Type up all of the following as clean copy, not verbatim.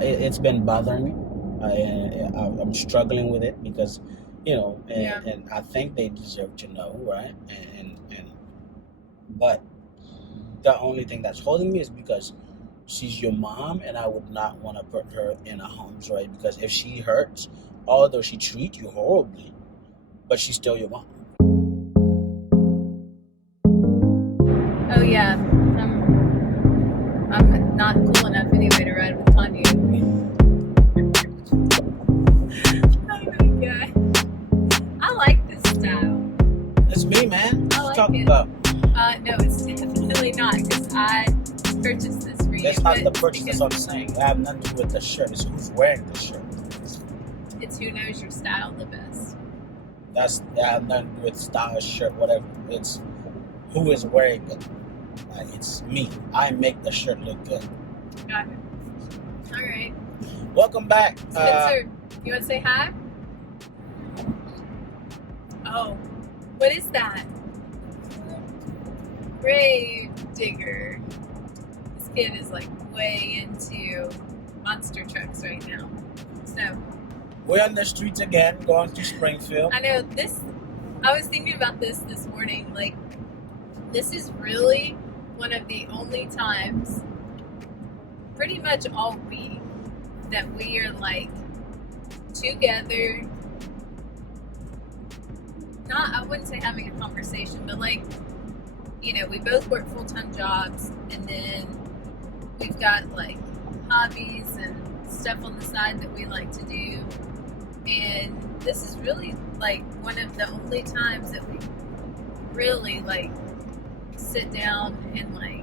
it's been bothering me. I'm struggling with it because, and I think they deserve to know, right? But the only thing that's holding me is because she's your mom, and I would not want to put her in a harm's way, because if she hurts, although she treats you horribly, but she's still your mom. Oh yeah, I'm not cool enough anyway to ride with Tanya. Oh my god, I like this style. It's me, man. I What you like talking it. about? No, it's definitely not, because I purchased this for you. That's not the purchase. That's what I'm saying. I have nothing to do with the shirt. It's who's wearing the shirt. It's who knows your style the best. I have nothing to do with style, shirt, whatever. It's who is wearing it. It's me. I make the shirt look good. Got it. All right. Welcome back. Spencer, you want to say hi? Oh, what is that? Grave digger. This kid is like way into monster trucks right now. So we're on the streets again, going to Springfield. I know this. I was thinking about this morning. Like, this is really one of the only times, pretty much all week, that we are like together. I wouldn't say having a conversation, but like, we both work full-time jobs, and then we've got like hobbies and stuff on the side that we like to do. And this is really like one of the only times that we really like sit down and like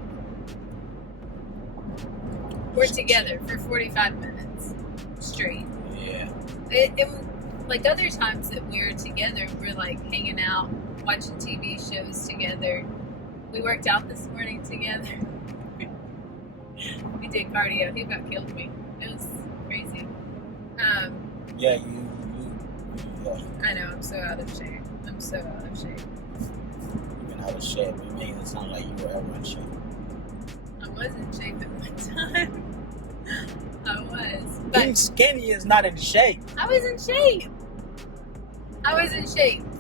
we're together for 45 minutes straight. Yeah. Like other times that we're together, we're like hanging out, watching TV shows together. We worked out this morning together. We did cardio. He about killed me. It was crazy. Yeah, I know, I'm so out of shape. Even out of shape. It made it sound like you were ever in shape. I was in shape at one time. I was. But being skinny is not in shape. I was in shape.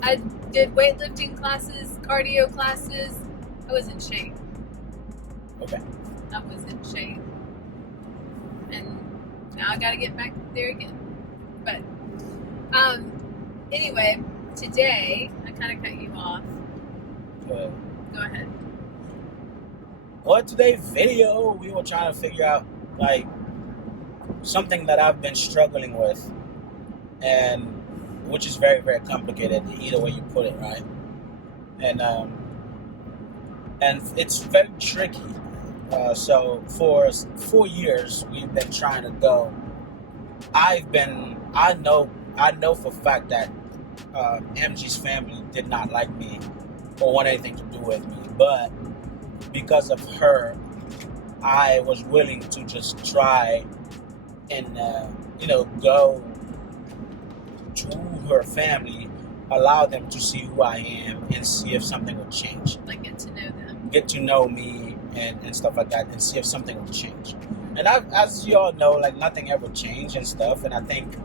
I did weightlifting classes, cardio classes. I was in shape. Okay. I was in shape. And now I gotta get back there again. But anyway, today I kinda cut you off. Go ahead. Well, today's video, we were trying to figure out like something that I've been struggling with, and which is very, very complicated either way you put it, right? And it's very tricky. So for 4 years we've been trying to go. I know for a fact that MG's family did not like me or want anything to do with me, but because of her, I was willing to just try and go to her family, allow them to see who I am, and see if something would change. Like get to know them. Get to know me and stuff like that, and see if something would change. And as you all know, like nothing ever changed and stuff. And I think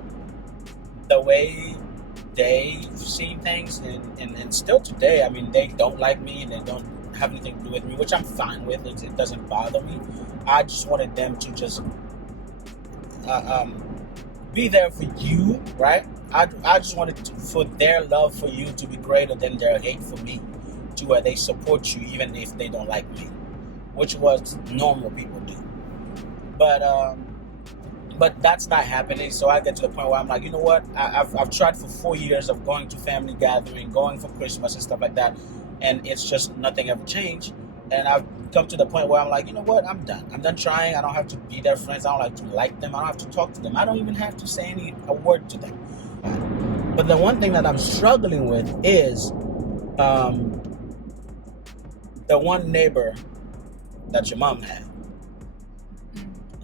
the way they see things, and still today, I mean, they don't like me and they don't have anything to do with me, which I'm fine with. It doesn't bother me. I just wanted them to just be there for you, right? I just wanted for their love for you to be greater than their hate for me, to where they support you even if they don't like me, which was normal people do. But that's not happening. So I get to the point where I'm like, you know what? I've tried for 4 years of going to family gathering, going for Christmas and stuff like that, and it's just nothing ever changed. And I've come to the point where I'm like, you know what? I'm done. I'm done trying. I don't have to be their friends. I don't have to like them. I don't have to talk to them. I don't even have to say a word to them. But the one thing that I'm struggling with is the one neighbor that your mom had.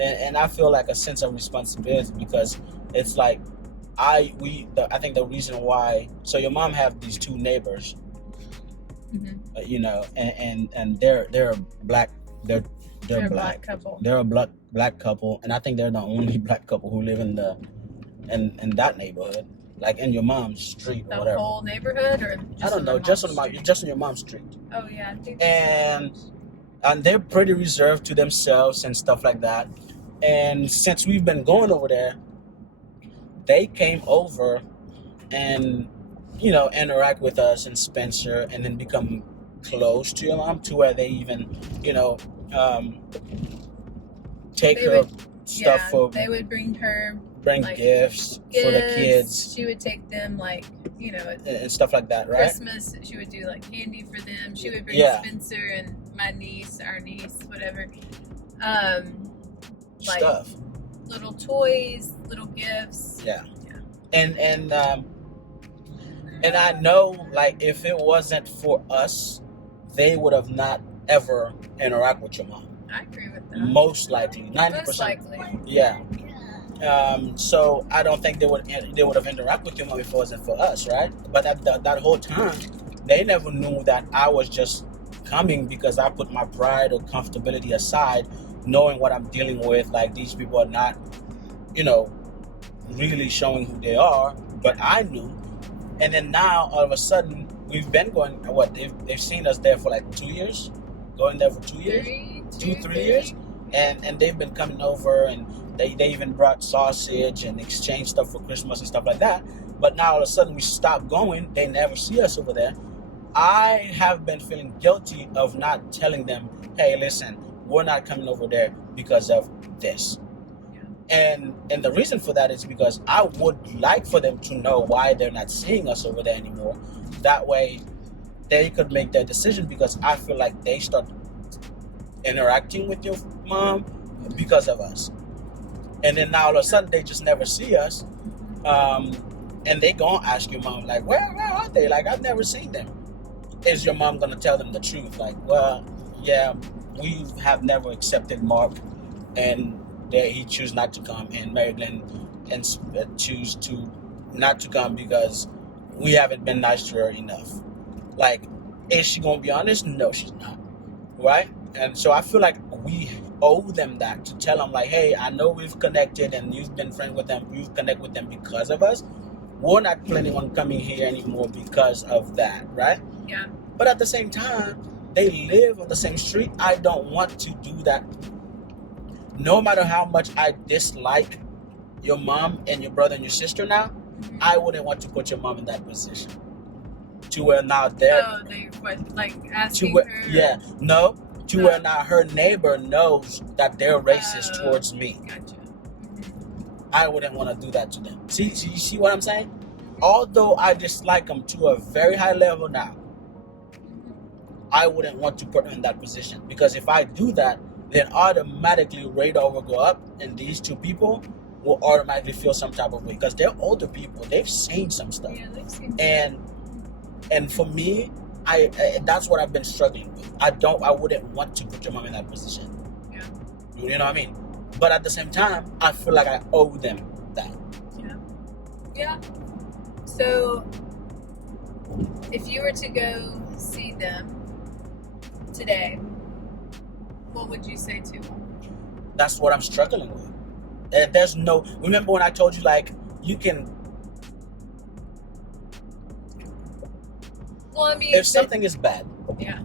And I feel like a sense of responsibility, because it's like I think the reason why, so your mom have these two neighbors, and they're black, they're They're a black couple. They're a black couple, and I think they're the only black couple who live in that neighborhood, like in your mom's street or The whatever. whole neighborhood, or I don't know, just on your mom's street. Oh yeah, I think. And they're pretty reserved to themselves and stuff like that. And since we've been going over there, they came over and interact with us and Spencer, and then become close to your mom to where they even take They her would- stuff Yeah, for they would bring her like, gifts for the kids She would take them at and stuff like that, right? Christmas. She would do like candy for them. She would bring Yeah. Spencer and my niece, our niece, whatever. Like Stuff. little toys, little gifts. Yeah. And I know, like, if it wasn't for us, they would have not ever interact with your mom. I agree with that. Most likely, 90%. Most likely. Yeah. So I don't think they would have interacted with your mom if it wasn't for us, right? But that whole time, they never knew that I was just coming because I put my pride or comfortability aside, knowing what I'm dealing with. Like, these people are not, really showing who they are, but I knew. And then now, all of a sudden, we've been going, they've seen us there for like 2 years, going there for 2 years, 3 years, and they've been coming over, and they even brought sausage and exchanged stuff for Christmas and stuff like that. But now all of a sudden we stop going, they never see us over there. I have been feeling guilty of not telling them, hey, listen, we're not coming over there because of this. And the reason for that is because I would like for them to know why they're not seeing us over there anymore. That way they could make their decision, because I feel like they start interacting with your mom because of us. And then now all of a sudden they just never see us. And they gonna ask your mom, like, where are they? Like, I've never seen them. Is your mom gonna tell them the truth? Like, well, yeah, we have never accepted Mark, and he choose not to come, and Maryland and choose to not to come because we haven't been nice to her enough. Like, is she gonna be honest? No, she's not, right? And so I feel like we owe them that, to tell them, like, hey, I know we've connected and you've been friends with them, you've connected with them because of us. We're not planning on coming here anymore because of that, right? Yeah. But at the same time, they live on the same street. I don't want to do that. No matter how much I dislike your mom and your brother and your sister now, I wouldn't want to put your mom in that position. To where now they're... No, they like asking to where, her. Yeah, no. To where now her neighbor knows that they're racist towards me. Gotcha. I wouldn't want to do that to them. See, you see what I'm saying? Although I dislike them to a very high level now, I wouldn't want to put them in that position. Because if I do that, then automatically radar will go up, and these two people will automatically feel some type of way, because they're older people. They've seen some stuff. Yeah, they've seen And for me, I that's what I've been struggling with. I wouldn't want to put your mom in that position. Yeah. You know what I mean? But at the same time, I feel like I owe them that. Yeah. Yeah. So, if you were to go see them today, what would you say to them? That's what I'm struggling with. And there's no... Remember when I told you, like, you can... Well, I mean... If something is bad, Yeah.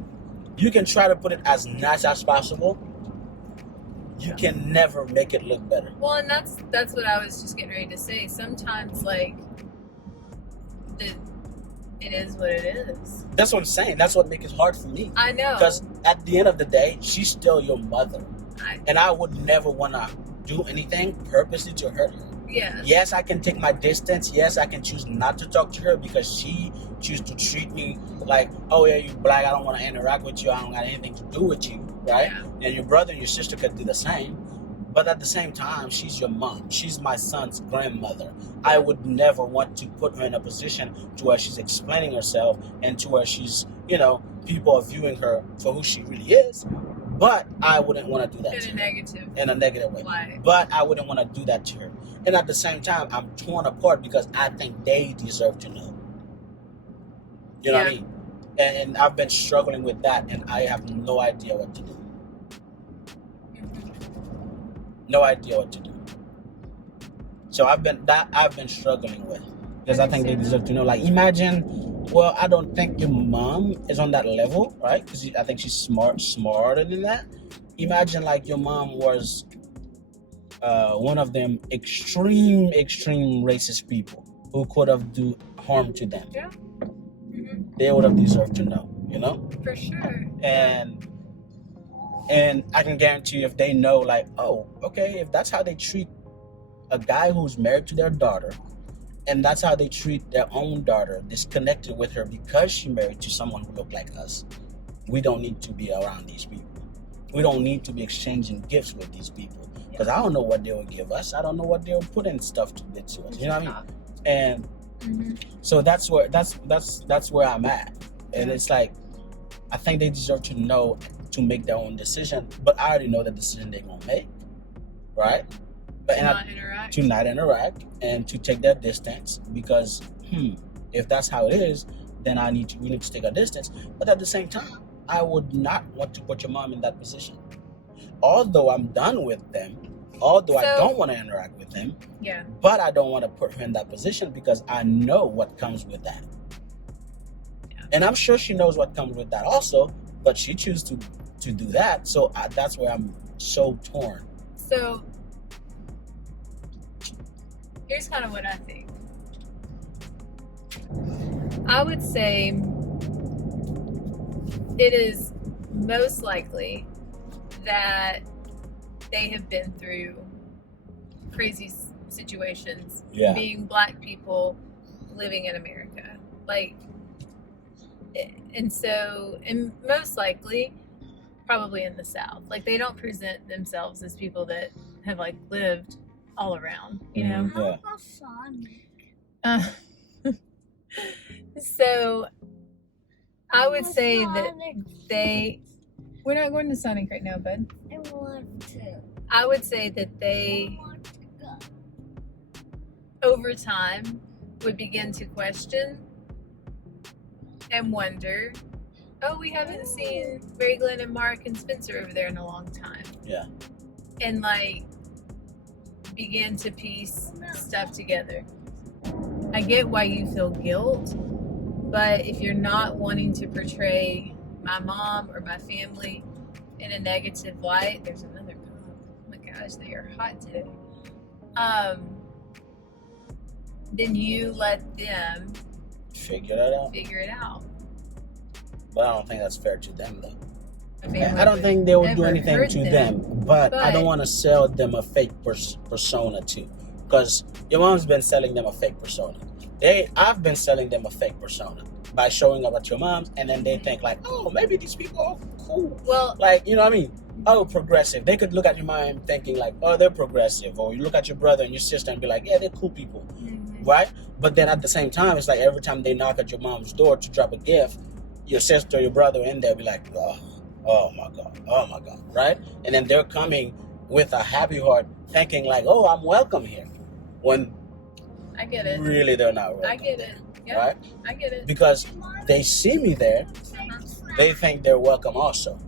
you can try to put it as nice as possible. You can never make it look better. Well, and that's what I was just getting ready to say. Sometimes, like, it is what it is. That's what I'm saying. That's what makes it hard for me. I know. Because at the end of the day, she's still your mother. And I would never want to do anything purposely to hurt her. Yeah. Yes, I can take my distance. Yes, I can choose not to talk to her because she chooses to treat me like, oh yeah, you black, I don't want to interact with you. I don't got anything to do with you, right? Yeah. And your brother and your sister could do the same. But at the same time, she's your mom. She's my son's grandmother. I would never want to put her in a position to where she's explaining herself and to where she's, people are viewing her for who she really is. But I wouldn't want to do that In a negative way. light. But I wouldn't want to do that to her. And at the same time, I'm torn apart because I think they deserve to know. You know what I mean? And I've been struggling with that, and I have no idea what to do. no idea what to do. So I've been struggling with, because I think they deserve to know. Like, imagine, well, I don't think your mom is on that level, right? Because I think she's smarter than that. Imagine like your mom was one of them extreme racist people who could have do harm to them. Yeah. They would have deserved to know, you know? For sure. And I can guarantee you, if they know, like, oh, okay, if that's how they treat a guy who's married to their daughter, and that's how they treat their own daughter, disconnected with her because she married to someone who looked like us, we don't need to be around these people. We don't need to be exchanging gifts with these people, because I don't know what they will give us. I don't know what they'll put in stuff to us. You know what I mean? And so that's where I'm at. And it's like, I think they deserve to know, to make their own decision. But I already know the decision they're gonna make, right? But to not interact and to take their distance, because if that's how it is, then we need to take a distance. But at the same time, I would not want to put your mom in that position. Although I'm done with them, I don't want to interact with them, but I don't want to put her in that position, because I know what comes with that. And I'm sure she knows what comes with that also, but she chooses to do that. So that's where I'm so torn. So here's kind of what I think. I would say it is most likely that they have been through crazy situations, being Black people living in America. Like, and most likely, probably in the South. Like, they don't present themselves as people that have, like, lived all around, you know? So, I would say that we're not going to Sonic right now, bud. I want to. I would say that they, over time, would begin to question and wonder, oh, we haven't seen Mary Glenn and Mark and Spencer over there in a long time. Yeah. And, like, begin to piece stuff together. I get why you feel guilt, but if you're not wanting to portray my mom or my family in a negative light, there's another dog. Oh my gosh, they are hot today. Then you let them figure it out. But I don't think that's fair to them, though. I don't think they would do anything to them, but I don't want to sell them a fake persona too, because your mom's been selling them a fake persona. I've been selling them a fake persona by showing up at your mom's, and then they think like, oh, maybe these people are cool. Well, like, you know what I mean? Oh, progressive. They could look at your mom thinking like, oh, they're progressive, or you look at your brother and your sister and be like, yeah, they're cool people, right? But then at the same time, it's like every time they knock at your mom's door to drop a gift, your sister or your brother in there be like, oh my God, right? And then they're coming with a happy heart, thinking like, oh, I'm welcome here, when I get it. Really, they're not welcome. I get it. Yeah, right? I get it. Because they see me there, they think they're welcome also.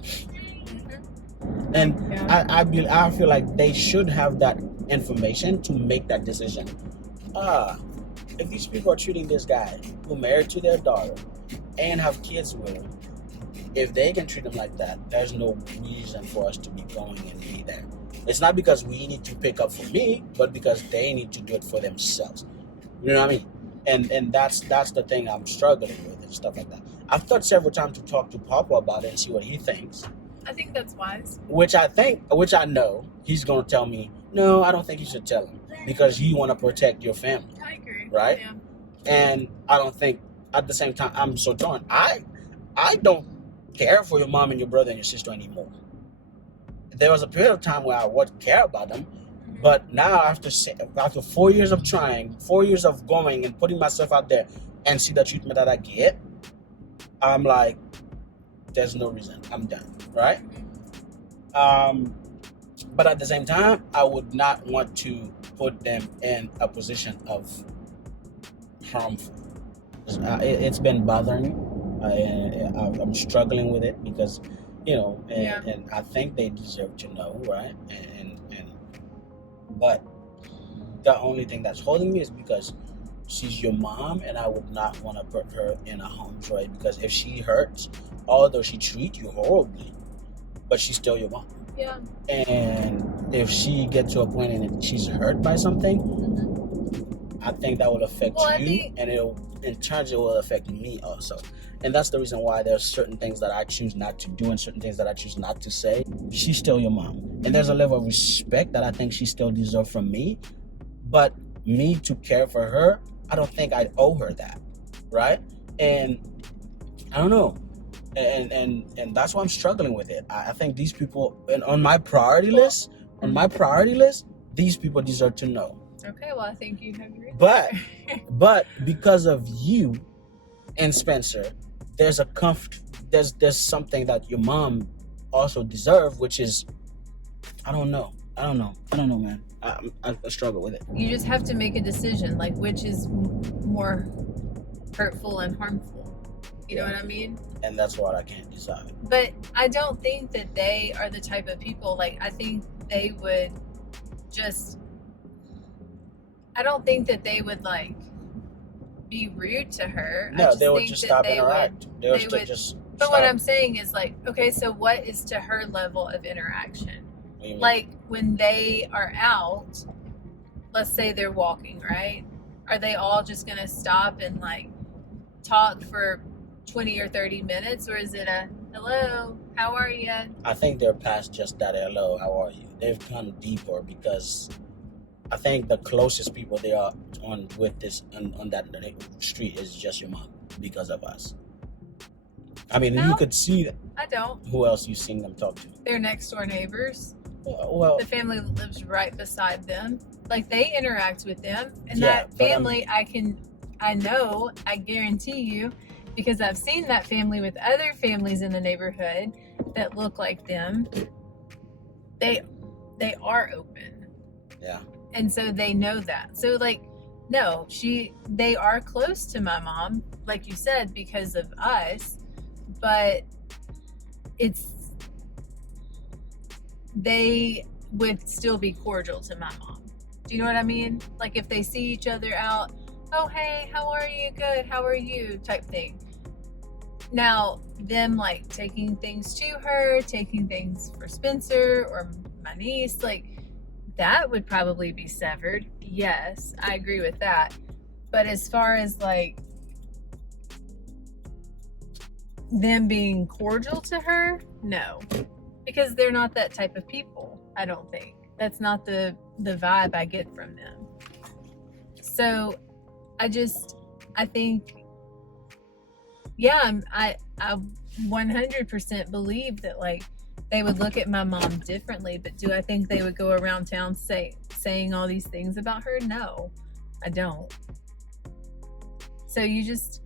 And I feel like they should have that information to make that decision. If these people are treating this guy who married to their daughter and have kids with him, if they can treat him like that, there's no reason for us to be going and be there. It's not because we need to pick up for me, but because they need to do it for themselves. You know what I mean? And that's the thing I'm struggling with and stuff like that. I've thought several times to talk to Papa about it and see what he thinks. I think that's wise. Which I know he's going to tell me, no, I don't think you should tell him, because you want to protect your family. I agree. Right? Yeah. And I don't think, at the same time, I'm so torn. I don't care for your mom and your brother and your sister anymore. There was a period of time where I would care about them, but now after 4 years of trying, 4 years of going and putting myself out there and see the treatment that I get, I'm like, there's no reason. I'm done, right? But at the same time, I would not want to put them in a position of harmful. It's been bothering me. I'm struggling with it because, and I think they deserve to know, right? And But the only thing that's holding me is because she's your mom, and I would not want to put her in a harm's way, because if she hurts, although she treats you horribly, but she's still your mom. Yeah. And if she gets to a point and she's hurt by something, I think that will affect you, and in turn it will affect me also. And that's the reason why there's certain things that I choose not to do and certain things that I choose not to say. She's still your mom, and there's a level of respect that I think she still deserves from me. But me to care for her, I don't think I owe her that, right? And I don't know, and that's why I'm struggling with it. I think these people, and on my priority list, these people deserve to know. Okay, well, I think you have your But because of you and Spencer, there's there's something that your mom also deserves, which is, I don't know, man. I struggle with it. You just have to make a decision, like which is more hurtful and harmful. You know what I mean? And that's what I can't decide. But I don't think that they are the type of people, like, I think they would just, I don't think that they would, like, be rude to her. No, they would just stop interact. They would just But stop. what I'm saying is, like, okay, so what is to her level of interaction? Like, when they are out, let's say they're walking, right? Are they all just going to stop and, like, talk for 20 or 30 minutes? Or is it a, hello, how are you? I think they're past just that, hello, how are you? They've gone deeper, because I think the closest people they are on with this on that street is just your mom, because of us. I mean, No, you could see I don't. who else you've seen them talk to. They're next door neighbors. Well, The family that lives right beside them. Like, they interact with them. And Yeah, that family, I guarantee you, because I've seen that family with other families in the neighborhood that look like them, they are open. yeah. And so they know that. So, like, no, they are close to my mom, like you said, because of us, but they would still be cordial to my mom. Do you know what I mean? Like, if they see each other out, oh, hey, how are you? Good, how are you? Type thing. Now, them, like, taking things to her, taking things for Spencer or my niece, like, that would probably be severed. Yes, I agree with that. But as far as, like, them being cordial to her, no. Because they're not that type of people, I don't think. That's not the vibe I get from them. So, I think, yeah, I 100% believe that, like, they would look at my mom differently, but do I think they would go around town saying all these things about her? No, I don't. So you just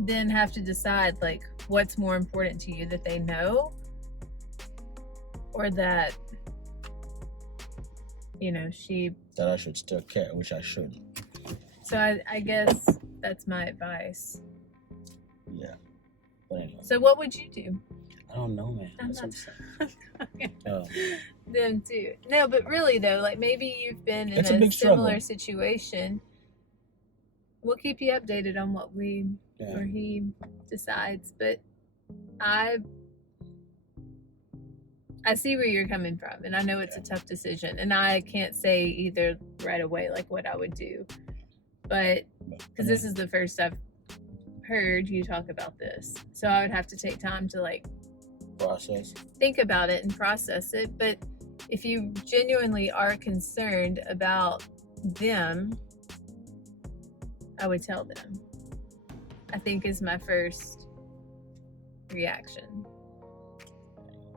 then have to decide, like, what's more important to you, that they know, or that, you know, That I should still care, which I shouldn't. So I guess that's my advice. Yeah. But anyway. So what would you do? I don't know, man. I'm That's not what I'm saying. them too. No, but really though, like, maybe you've been in It's a a big similar struggle. situation. We'll keep you updated on what or he decides, but I see where you're coming from, and I know it's a tough decision, and I can't say either right away, like, what I would do, but because this is the first I've heard you talk about this, so I would have to take time to, like, process. think about it and process it. But if you genuinely are concerned about them, I would tell them, I think, is my first reaction.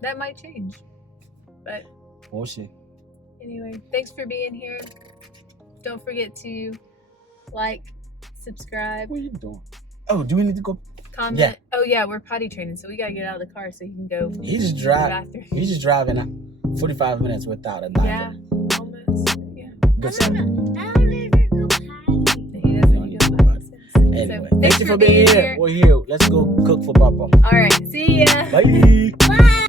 That might change, but We'll see. anyway, thanks for being here. Don't forget to like, subscribe, What are you doing? Oh, do we need to go? comment. Yeah. Oh yeah, we're potty training, so we gotta get out of the car so you can go He's to the driving. bathroom. He's just driving 45 minutes without a knife. Yeah, almost. Yeah. Good stuff. He doesn't do it. Anyway, So, thank you for being here. We're here. Let's go cook for Papa. All right, see ya. Bye. Bye.